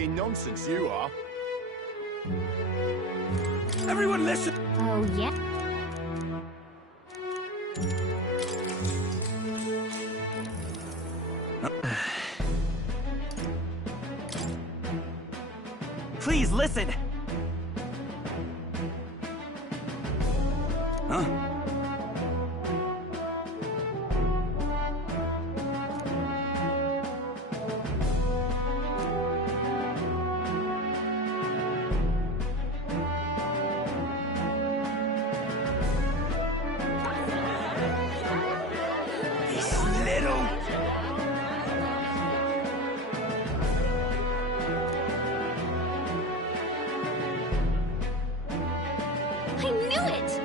talking nonsense, you are. Everyone listen! Oh, yeah? Please listen! Huh? I knew it!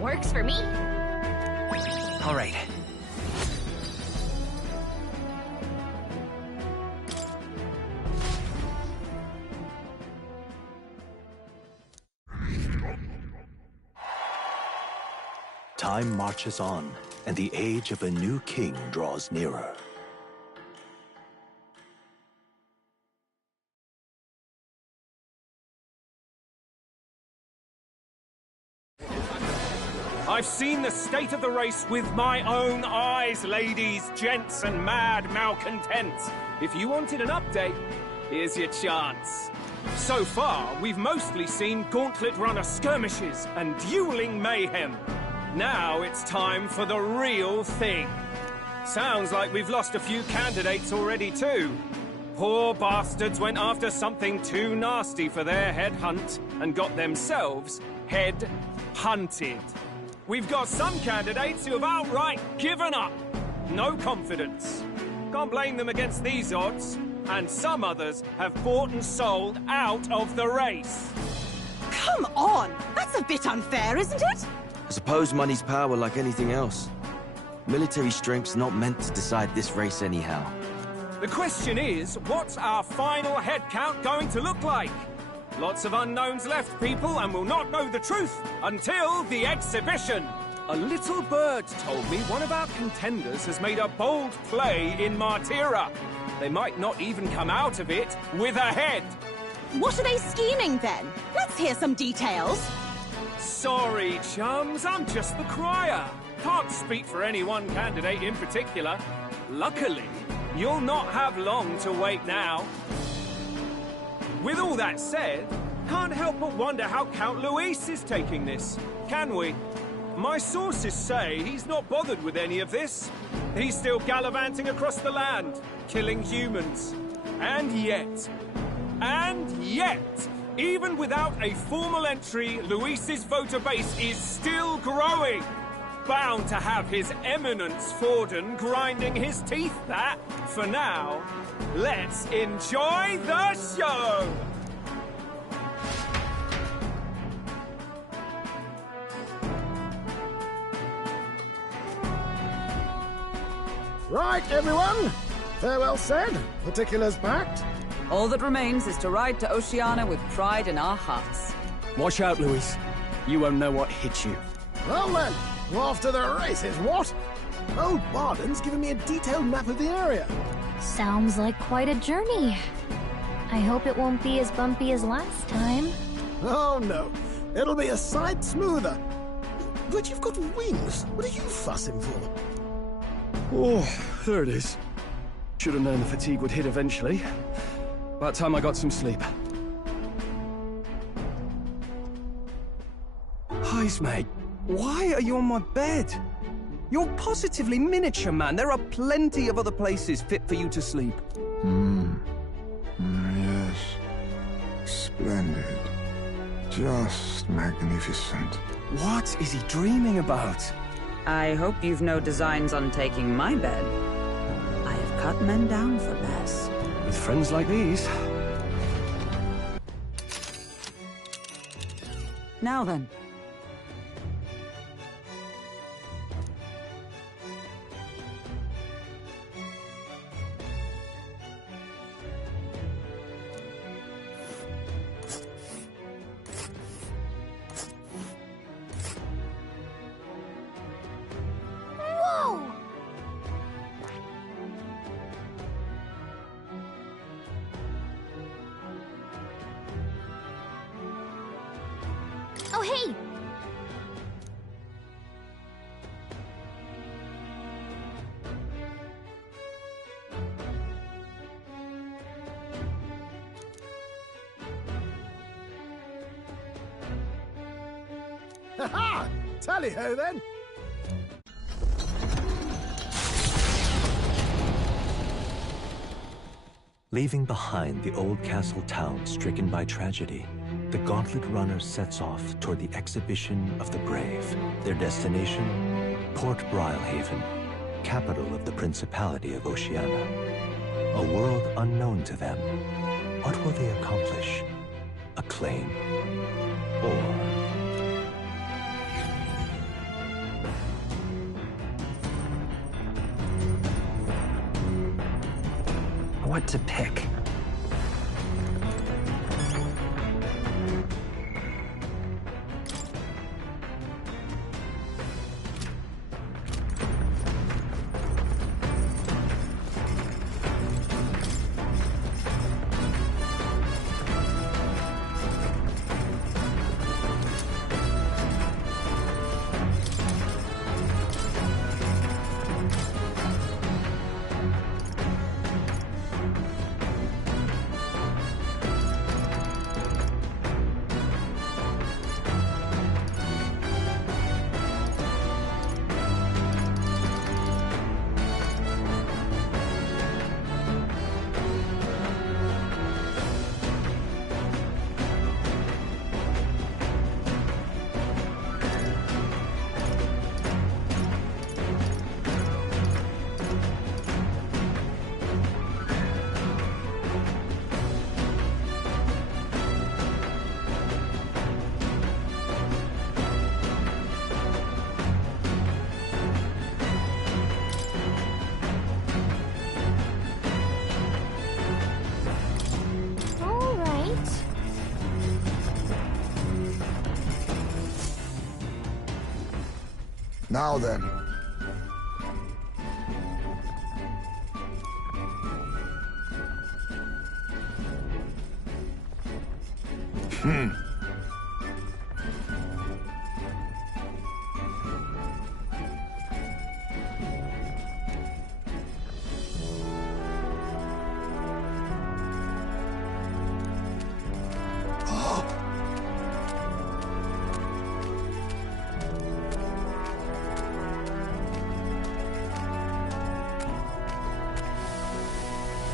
Works for me. All right. Time marches on, and the age of a new king draws nearer. I've seen the state of the race with my own eyes, ladies, gents, and mad malcontents. If you wanted an update, here's your chance. So far, we've mostly seen gauntlet runner skirmishes and dueling mayhem. Now it's time for the real thing. Sounds like we've lost a few candidates already too. Poor bastards went after something too nasty for their head hunt and got themselves head hunted. We've got some candidates who have outright given up. No confidence. Can't blame them against these odds. And some others have bought and sold out of the race. Come on! That's a bit unfair, isn't it? I suppose money's power like anything else. Military strength's not meant to decide this race anyhow. The question is, what's our final head count going to look like? Lots of unknowns left, people, and we'll not know the truth until the exhibition. A little bird told me one of our contenders has made a bold play in Martira. They might not even come out of it with a head. What are they scheming then? Let's hear some details. Sorry, chums, I'm just the crier. Can't speak for any one candidate in particular. Luckily, you'll not have long to wait now. With all that said, can't help but wonder how Count Luis is taking this, can we? My sources say he's not bothered with any of this. He's still gallivanting across the land, killing humans. And yet, even without a formal entry, Luis's voter base is still growing. Bound to have His Eminence Forden grinding his teeth, that. For now, let's enjoy the show! Right, everyone. Farewell said, particulars packed. All that remains is to ride to Oceania with pride in our hearts. Watch out, Luis. You won't know what hit you. Well then, off to the races, what? Old Barden's given me a detailed map of the area. Sounds like quite a journey. I hope it won't be as bumpy as last time. Oh no, it'll be a sight smoother. But you've got wings. What are you fussing for? Oh, there it is. Should have known the fatigue would hit eventually. About time I got some sleep. Heis, mate. Why are you on my bed? You're positively miniature, man. There are plenty of other places fit for you to sleep. Yes. Splendid. Just magnificent. What is he dreaming about? I hope you've no designs on taking my bed. I have cut men down for less. With friends like these. Now then. Oh, hey! Ha-ha! Tally-ho, then! Leaving behind the old castle town stricken by tragedy, the Gauntlet Runner sets off toward the Exhibition of the Brave. Their destination, Port Brilehaven, capital of the Principality of Oceania. A world unknown to them. What will they accomplish? Acclaim? Or... What to pick? Now then.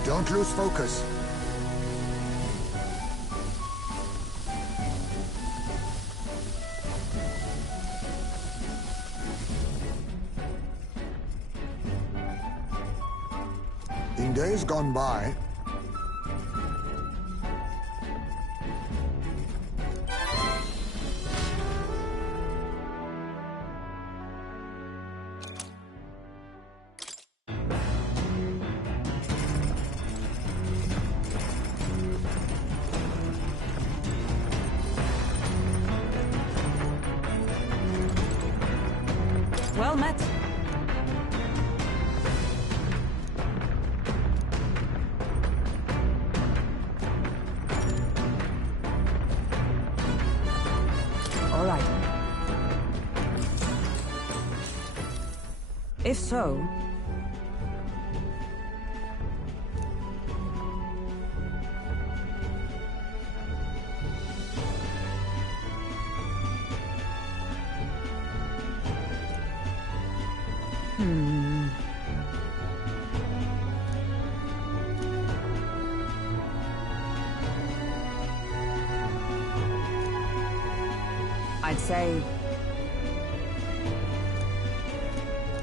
Don't lose focus. In days gone by, Well met. All right. If so... I'd say...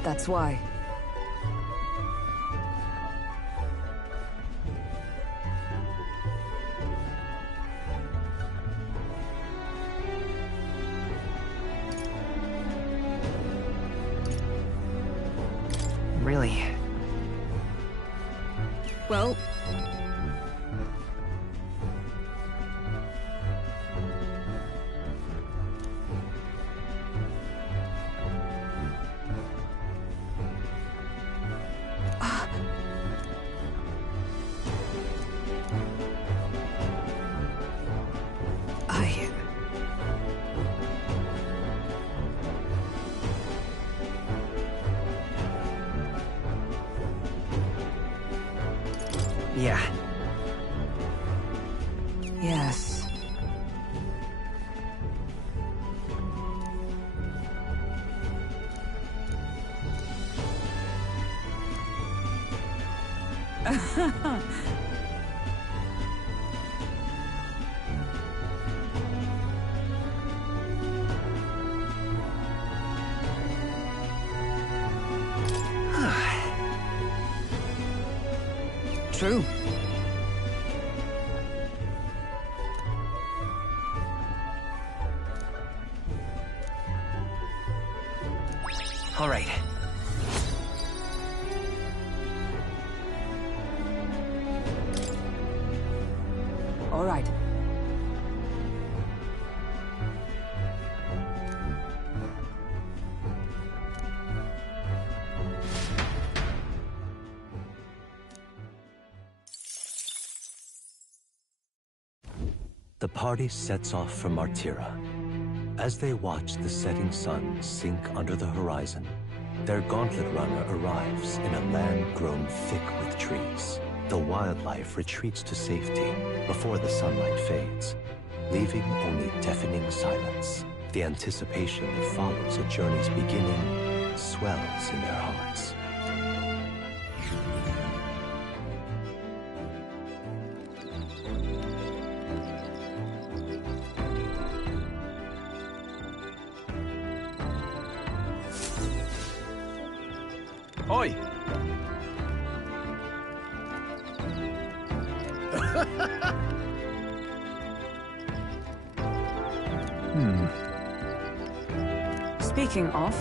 that's why. Really? Well... Yeah. Yes. True. All right. All right. The party sets off for Martira. As they watch the setting sun sink under the horizon, their gauntlet runner arrives in a land grown thick with trees. The wildlife retreats to safety before the sunlight fades, leaving only deafening silence. The anticipation that follows a journey's beginning swells in their hearts. Oi! Speaking of...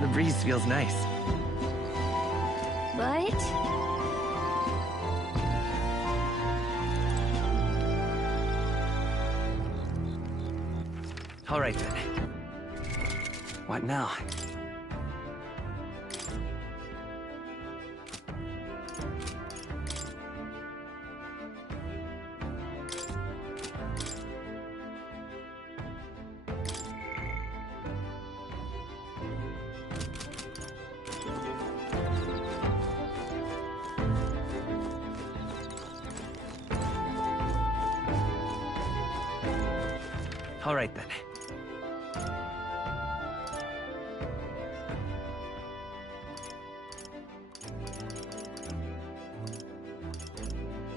The breeze feels nice. But All right then. What now? All right then.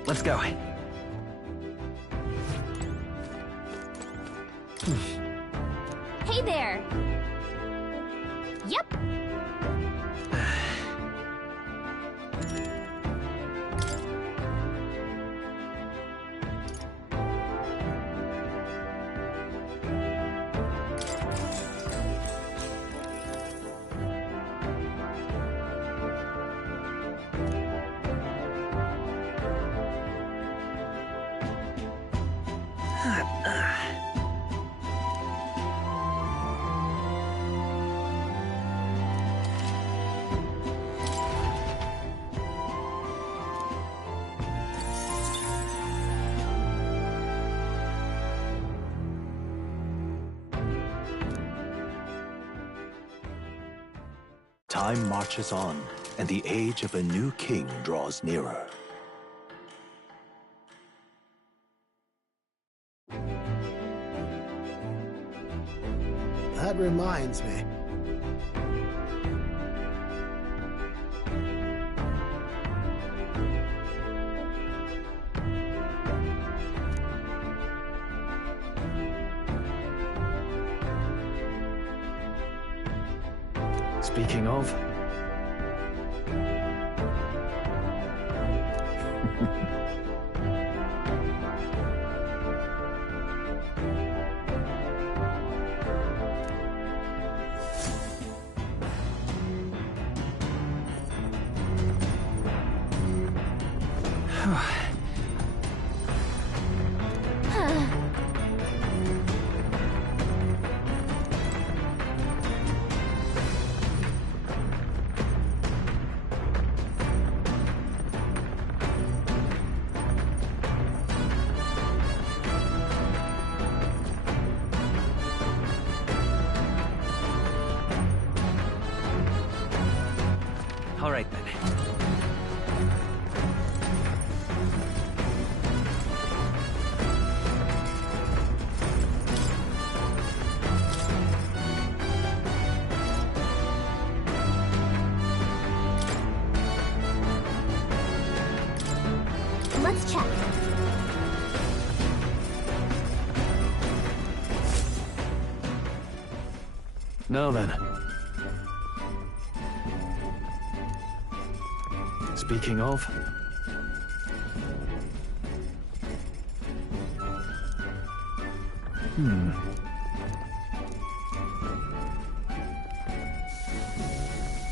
Let's go. hey there. Yep. Time marches on, and the age of a new king draws nearer. That reminds me. Speaking of... right then. Let's check. Now then. Speaking of...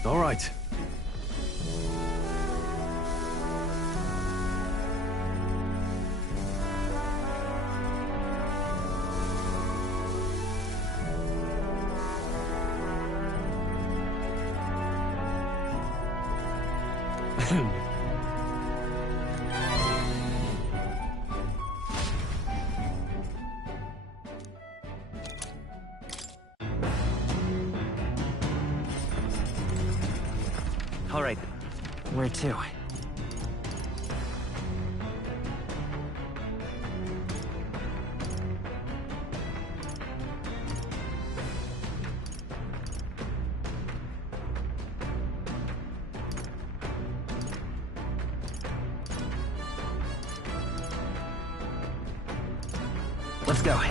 All right. All right. Where to? Let's go.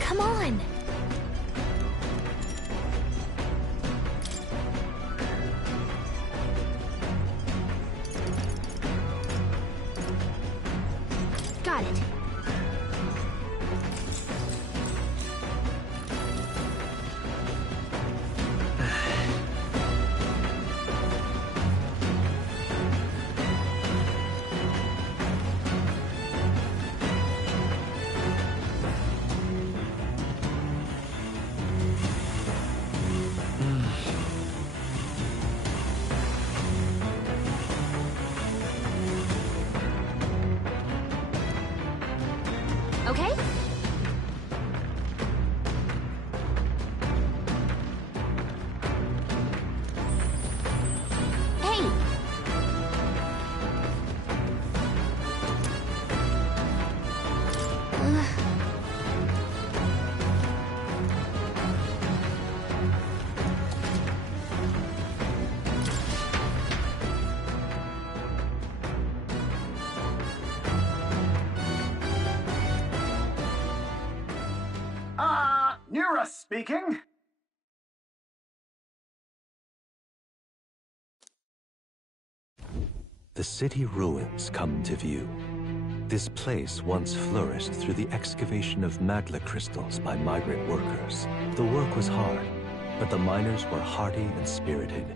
Come on! Got it. Okay? Hey! Nura speaking. The city ruins come to view. This place once flourished through the excavation of magla crystals by migrant workers. The work was hard, but the miners were hardy and spirited,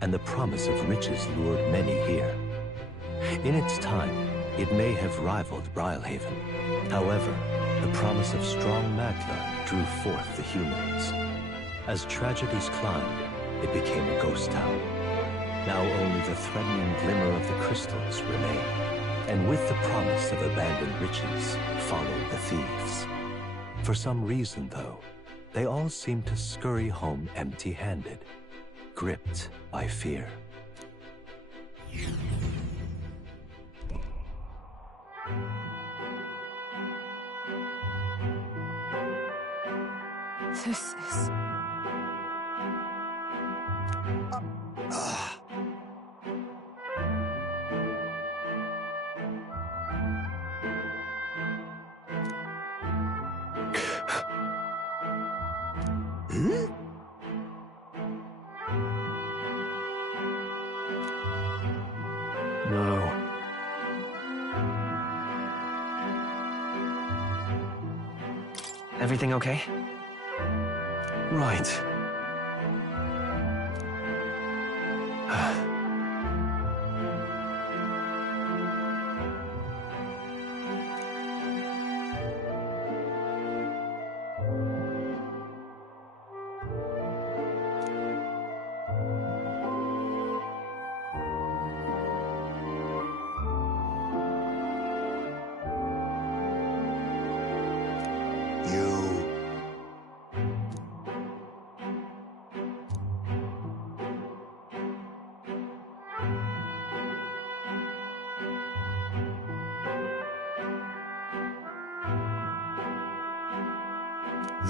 and the promise of riches lured many here. In its time, it may have rivaled Brilhaven. However, the promise of strong magla drew forth the humans. As tragedies climbed, it became a ghost town. Now only the threatening glimmer of the crystals remain. And with the promise of abandoned riches followed the thieves. For some reason, though, they all seem to scurry home empty-handed, gripped by fear. This is... No. Everything okay? Right.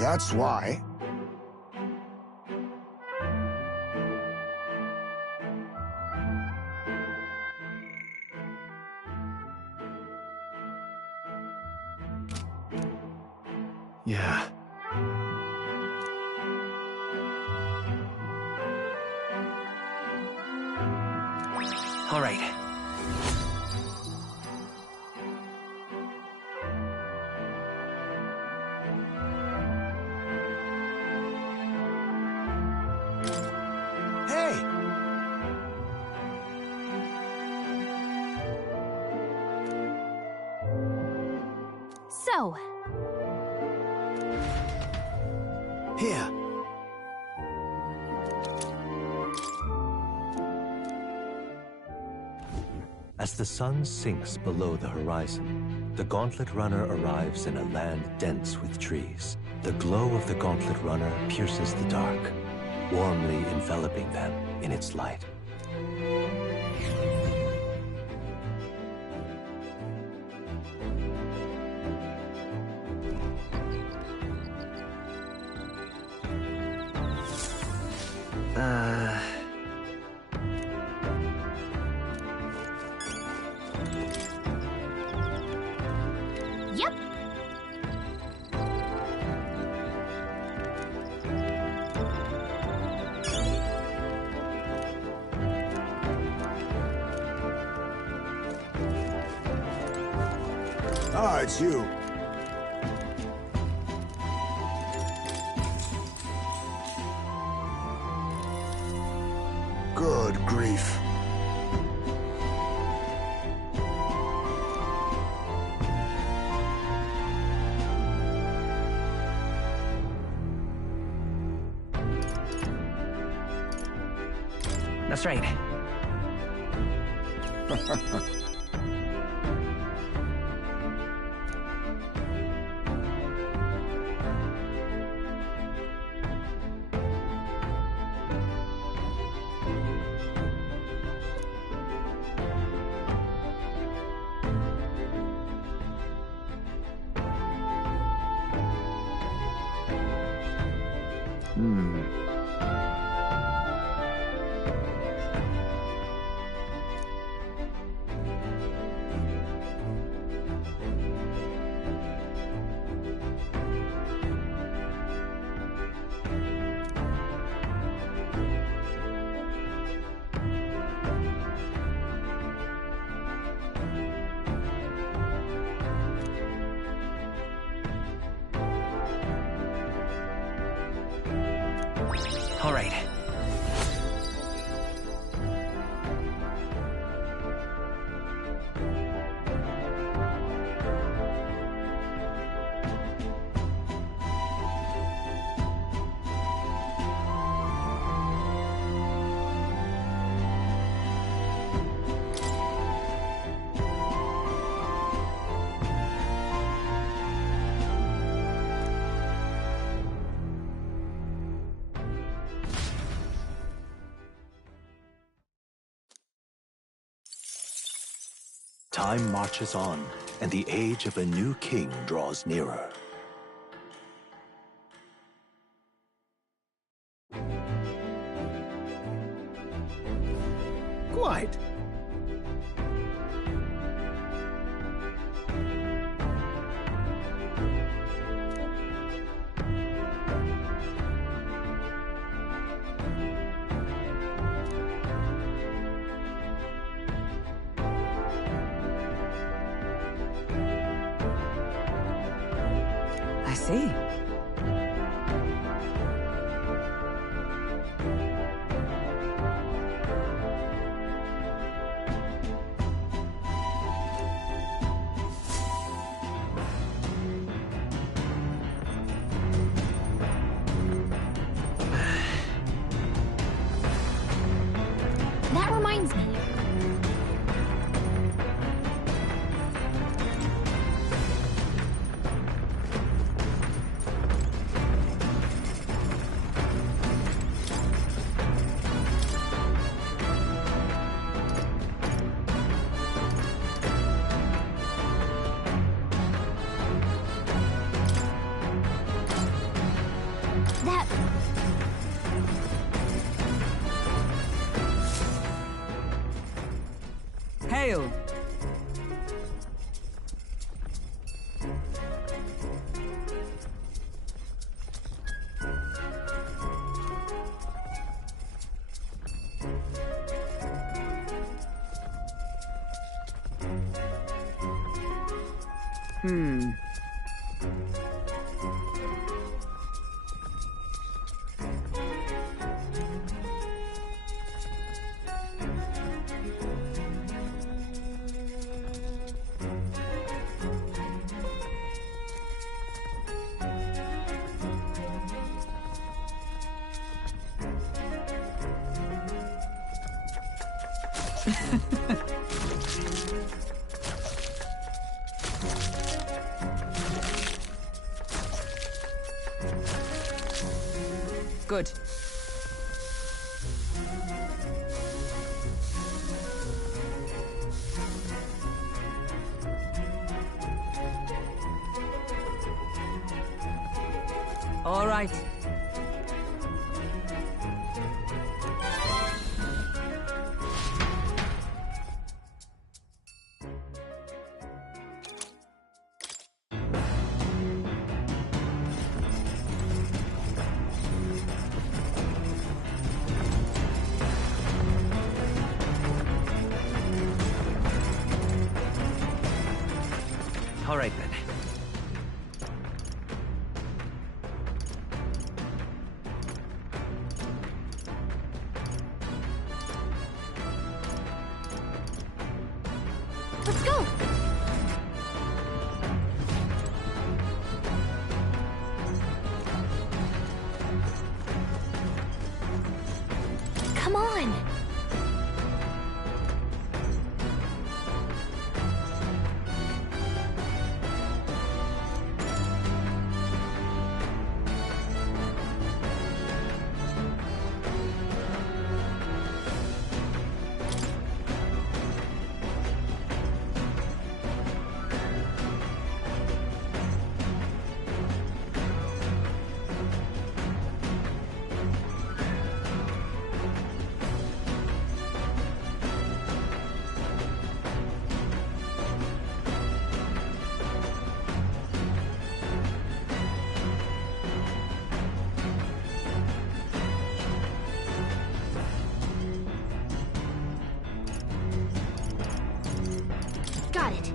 That's why. Yeah. All right. Hey! So, Here. As the sun sinks below the horizon, the Gauntlet Runner arrives in a land dense with trees. The glow of the Gauntlet Runner pierces the dark, warmly enveloping them in its light. yep. Ah, it's you. Good grief. That's right. All right. Time marches on, and the age of a new king draws nearer. Quite. I see. That reminds me. sail! Good. All right. All right, then. Let's go! Come on! Got it.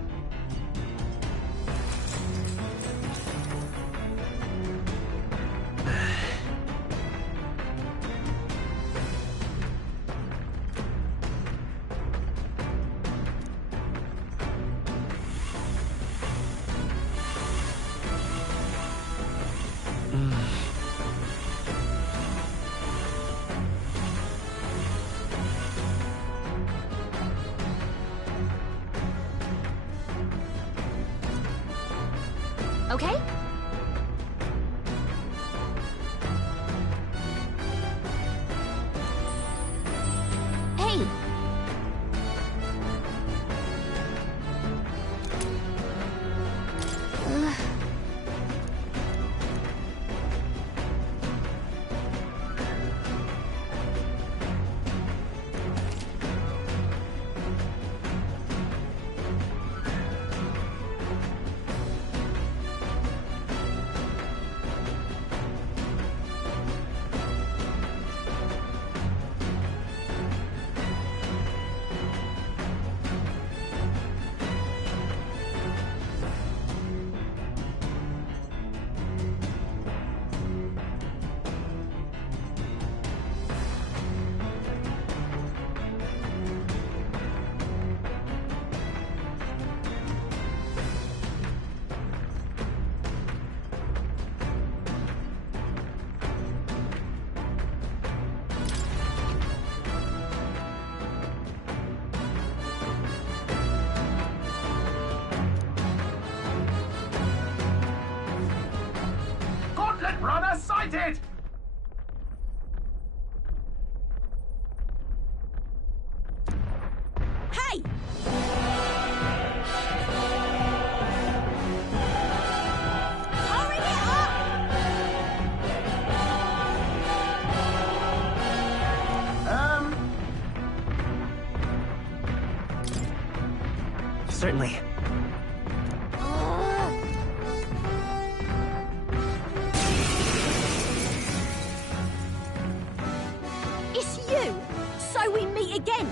Okay? Hey! Gauntlet runner sighted! Hey! Hurry it up! Certainly. It's you! So we meet again!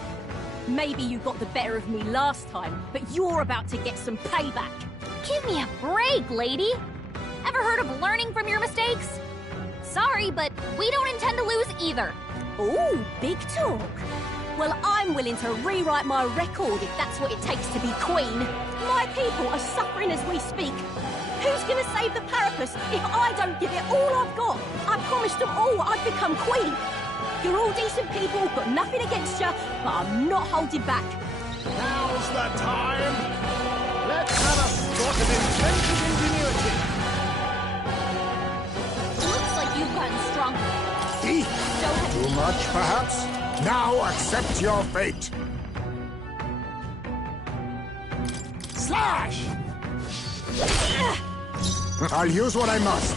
Maybe you got the better of me last time, but you're about to get some payback. Give me a break, lady. Ever heard of learning from your mistakes? Sorry, but we don't intend to lose either. Ooh, big talk. Well, I'm willing to rewrite my record if that's what it takes to be queen. My people are suffering as we speak. Who's gonna save the Parapus if I don't give it all I've got? I promised them all I'd become queen. You're all decent people, got nothing against you, but I'm not holding back. Now's the time. Let's have a spot of inventive ingenuity. Looks like you've gotten stronger. Eek! Too much, perhaps? Now accept your fate. Slash! I'll use what I must.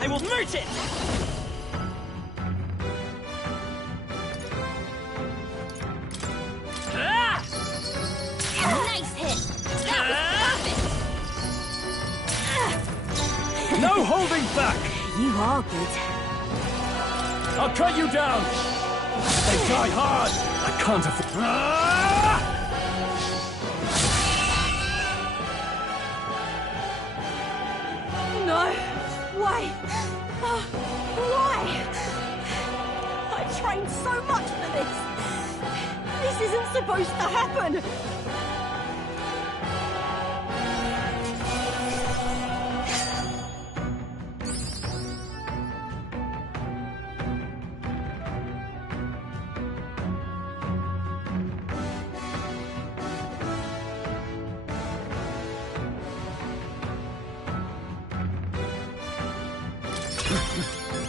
I will merge it! Nice hit. That was perfect. No holding back! You are good. I'll cut you down! They die hard! I can't afford... No. Why? Why? I trained so much for this. This isn't supposed to happen.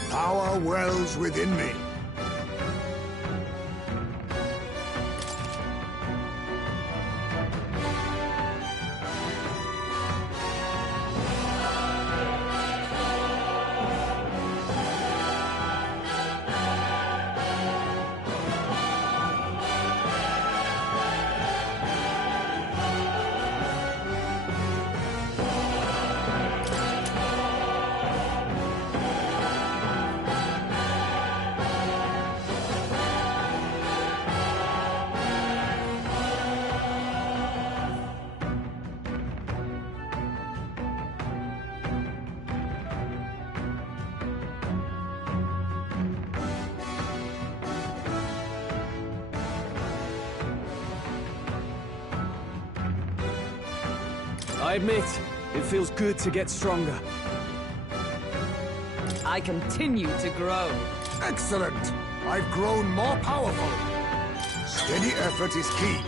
Power wells within me. I admit, it feels good to get stronger. I continue to grow. Excellent! I've grown more powerful. Steady effort is key.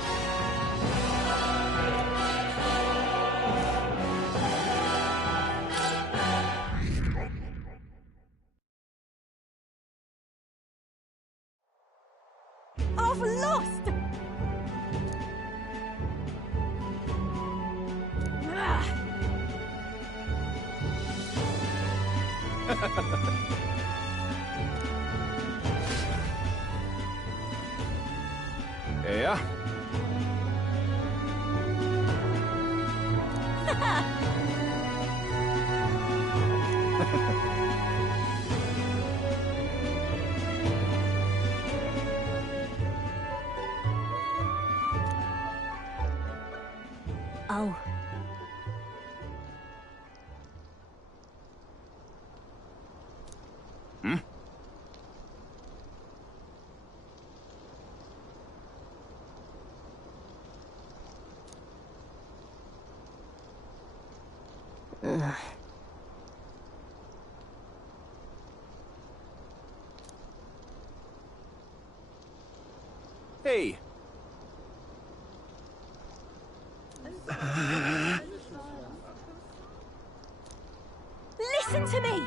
I've lost! Yeah? Oh. Hmm? Hey. Listen to me!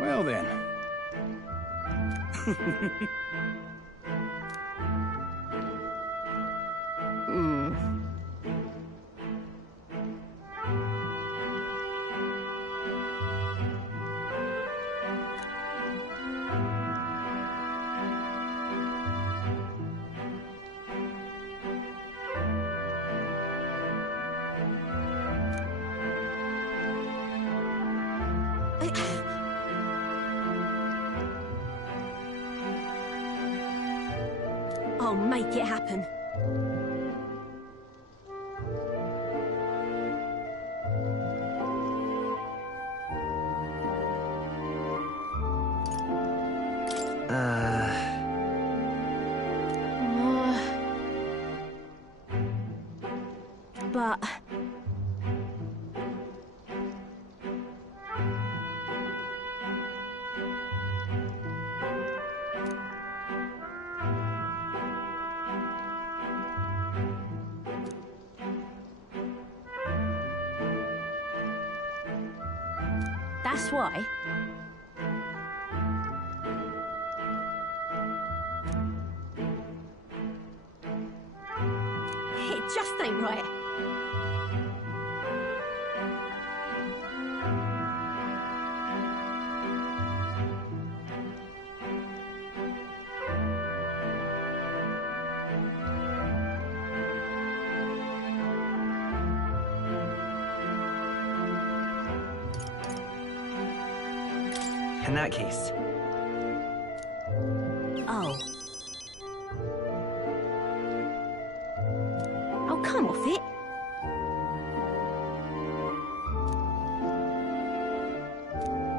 Well then. I'll make it happen. But... That's why. It just ain't right. In that case... Oh. Oh, come off it.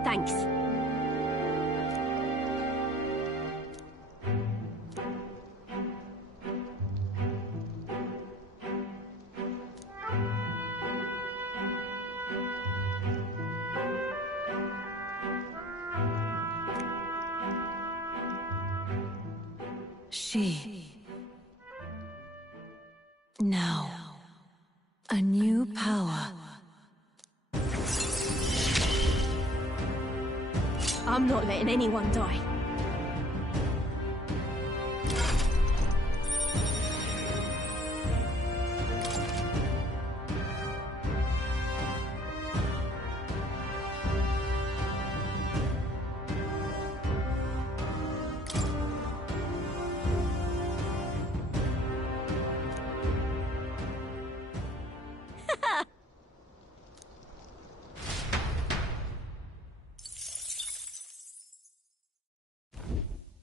Thanks. She. Now, a new power. I'm not letting anyone die.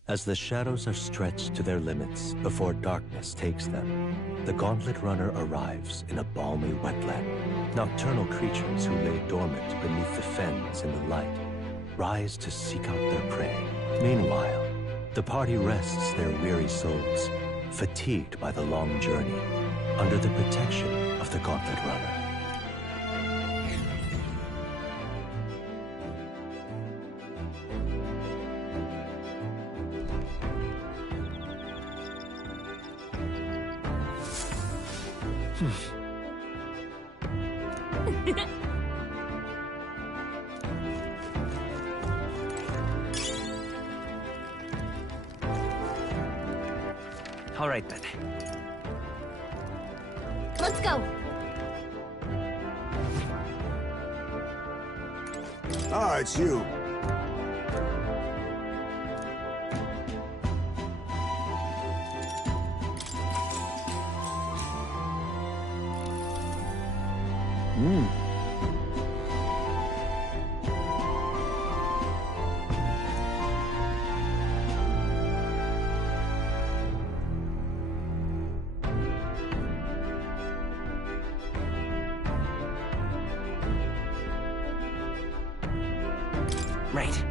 As the shadows are stretched to their limits before darkness takes them, the Gauntlet Runner arrives in a balmy wetland. Nocturnal creatures who lay dormant beneath the fens in the light rise to seek out their prey. Meanwhile, the party rests their weary souls, fatigued by the long journey, under the protection of the Gauntlet Runner. All right, then. Let's go. Ah, it's you. Right.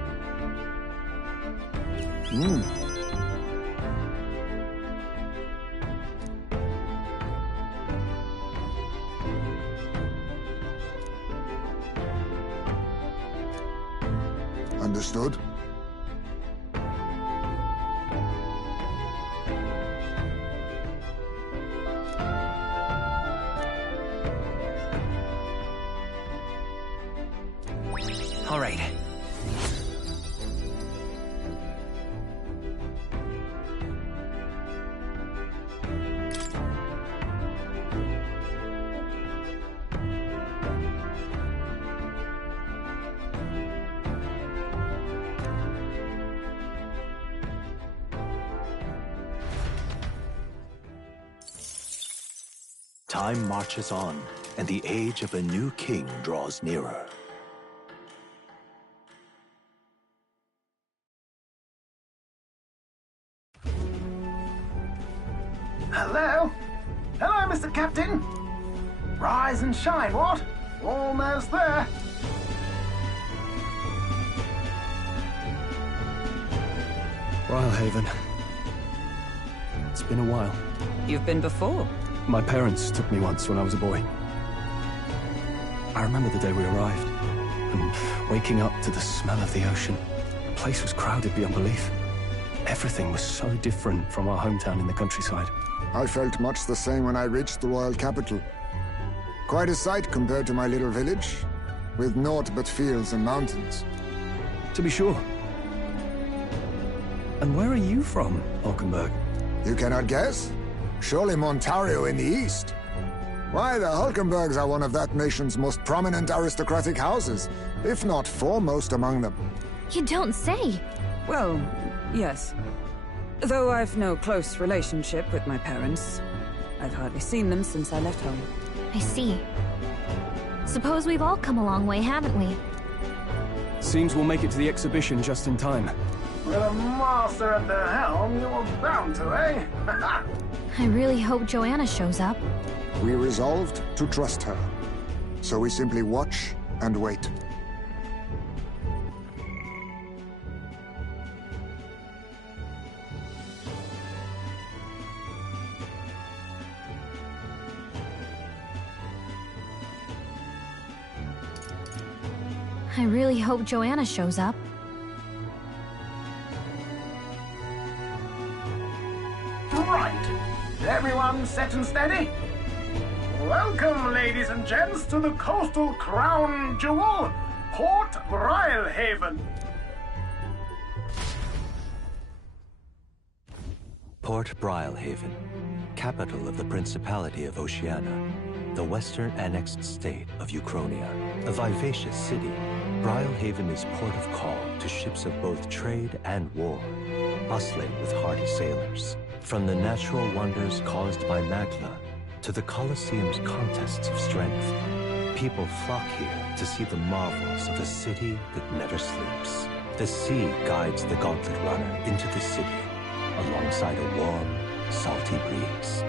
Understood? All right. Time marches on, and the age of a new king draws nearer. Hello? Hello, Mr. Captain. Rise and shine, what? Almost there. Brylehaven. It's been a while. You've been before? My parents took me once when I was a boy. I remember the day we arrived, and waking up to the smell of the ocean. The place was crowded beyond belief. Everything was so different from our hometown in the countryside. I felt much the same when I reached the royal capital. Quite a sight compared to my little village, with naught but fields and mountains. To be sure. And where are you from, Hulkenberg? You cannot guess? Surely Montario in the east. Why, the Hulkenbergs are one of that nation's most prominent aristocratic houses, if not foremost among them. You don't say. Well, yes. Though I've no close relationship with my parents. I've hardly seen them since I left home. I see. Suppose we've all come a long way, haven't we? Seems we'll make it to the exhibition just in time. With a master at the helm, you were bound to, eh? I really hope Joanna shows up. We resolved to trust her. So we simply watch and wait. I really hope Joanna shows up. Right. Everyone set and steady? Welcome, ladies and gents, to the coastal crown jewel, Port Brylehaven. Port Brylehaven, capital of the Principality of Oceania, the western annexed state of Uchronia. A vivacious city, Brylehaven is port of call to ships of both trade and war, bustling with hardy sailors. From the natural wonders caused by Magla to the Colosseum's contests of strength, people flock here to see the marvels of a city that never sleeps. The sea guides the Gauntlet Runner into the city, alongside a warm, salty breeze.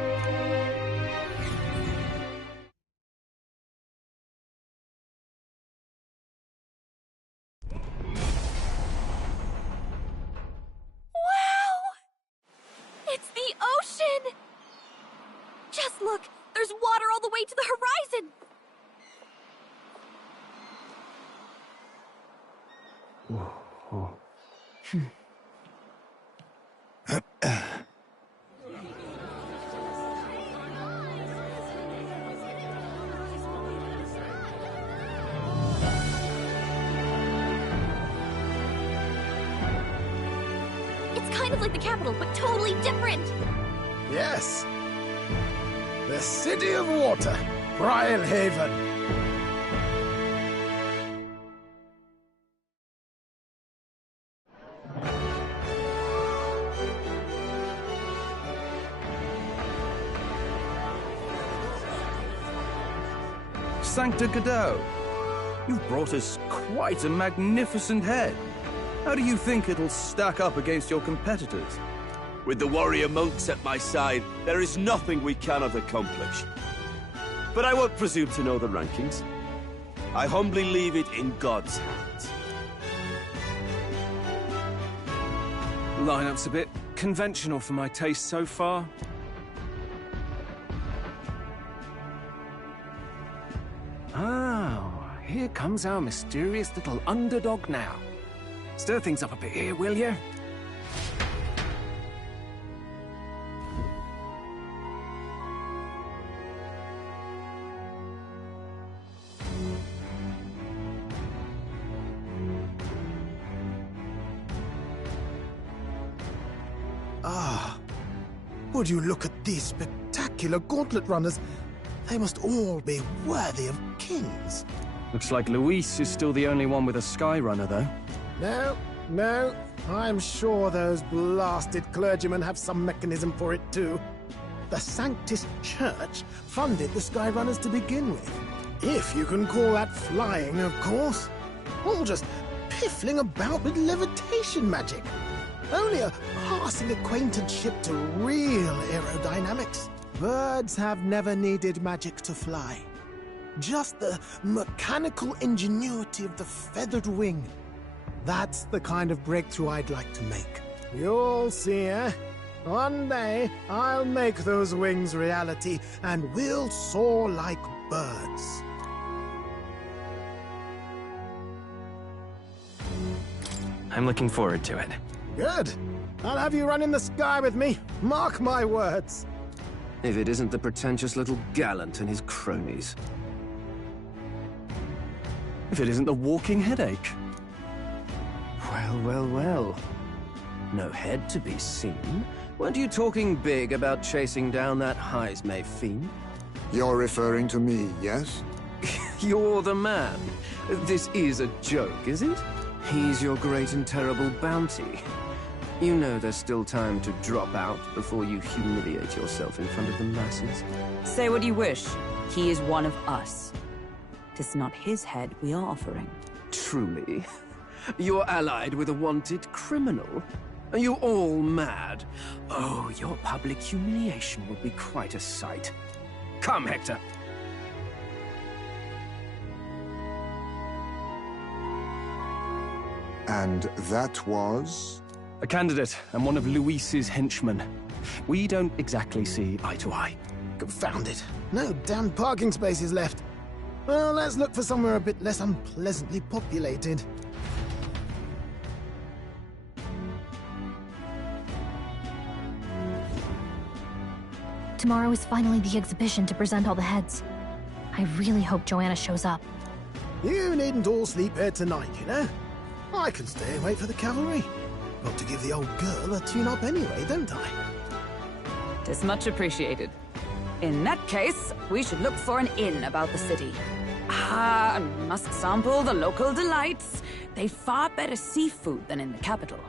It's the ocean! Just look! There's water all the way to the horizon! It's kind of like the capital, but totally different. Yes. The City of Water, Brylehaven. Sancta Cadeau, you've brought us quite a magnificent head. How do you think it'll stack up against your competitors? With the warrior monks at my side, there is nothing we cannot accomplish. But I won't presume to know the rankings. I humbly leave it in God's hands. Lineup's a bit conventional for my taste so far. Oh, here comes our mysterious little underdog now. Stir things up a bit here, will you? Ah, would you look at these spectacular gauntlet runners? They must all be worthy of kings. Looks like Luis is still the only one with a Skyrunner, though. No, I'm sure those blasted clergymen have some mechanism for it too. The Sanctus Church funded the Skyrunners to begin with. If you can call that flying, of course. All just piffling about with levitation magic. Only a passing acquaintanceship to real aerodynamics dynamics. Birds have never needed magic to fly. Just the mechanical ingenuity of the feathered wing. That's the kind of breakthrough I'd like to make. You'll see, eh? One day, I'll make those wings reality, and we'll soar like birds. I'm looking forward to it. Good. I'll have you run in the sky with me. Mark my words. If it isn't the pretentious little gallant and his cronies. If it isn't the walking headache. Well, well, well. No head to be seen. Weren't you talking big about chasing down that Heismay fiend? You're referring to me, yes? You're the man. This is a joke, is it? He's your great and terrible bounty. You know there's still time to drop out before you humiliate yourself in front of the masses. Say what you wish. He is one of us. 'Tis not his head we are offering. Truly? You're allied with a wanted criminal? Are you all mad? Oh, your public humiliation will be quite a sight. Come, Hector. And that was? A candidate and one of Luis's henchmen. We don't exactly see eye to eye. Confound it. No damn parking spaces left. Well, let's look for somewhere a bit less unpleasantly populated. Tomorrow is finally the exhibition to present all the heads. I really hope Joanna shows up. You needn't all sleep here tonight, you know? I can stay and wait for the cavalry. Got to give the old girl a tune-up anyway, don't I? 'Tis much appreciated. In that case, we should look for an inn about the city. Ah, and must sample the local delights. They've far better seafood than in the capital.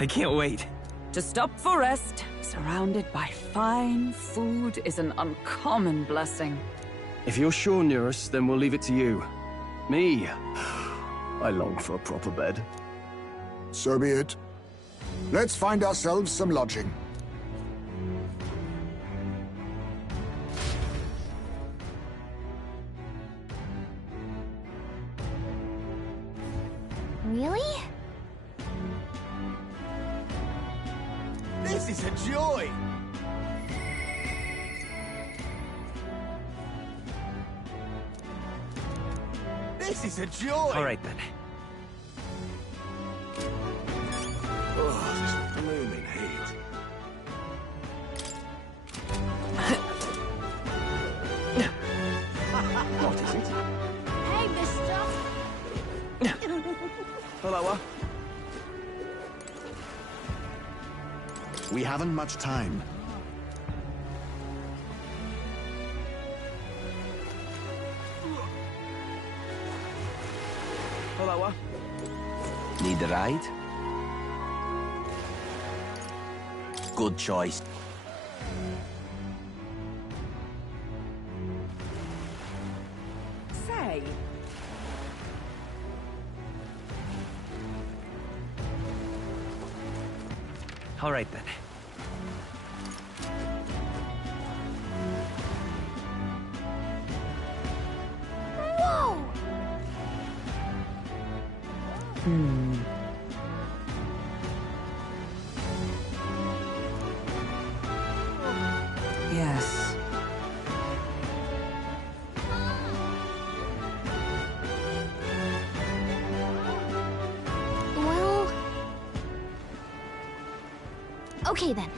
I can't wait. To stop for rest, surrounded by fine food, is an uncommon blessing. If you're sure, Neurus, then we'll leave it to you. Me, I long for a proper bed. So be it. Let's find ourselves some lodging. Really? This is a joy! This is a joy! All right, then. Oh, this blooming heat. What is it? Hey, mister! Hello. We haven't much time. Hello. Need a ride? Good choice. Say. All right, then. Whoa! Yes. Well... Okay then.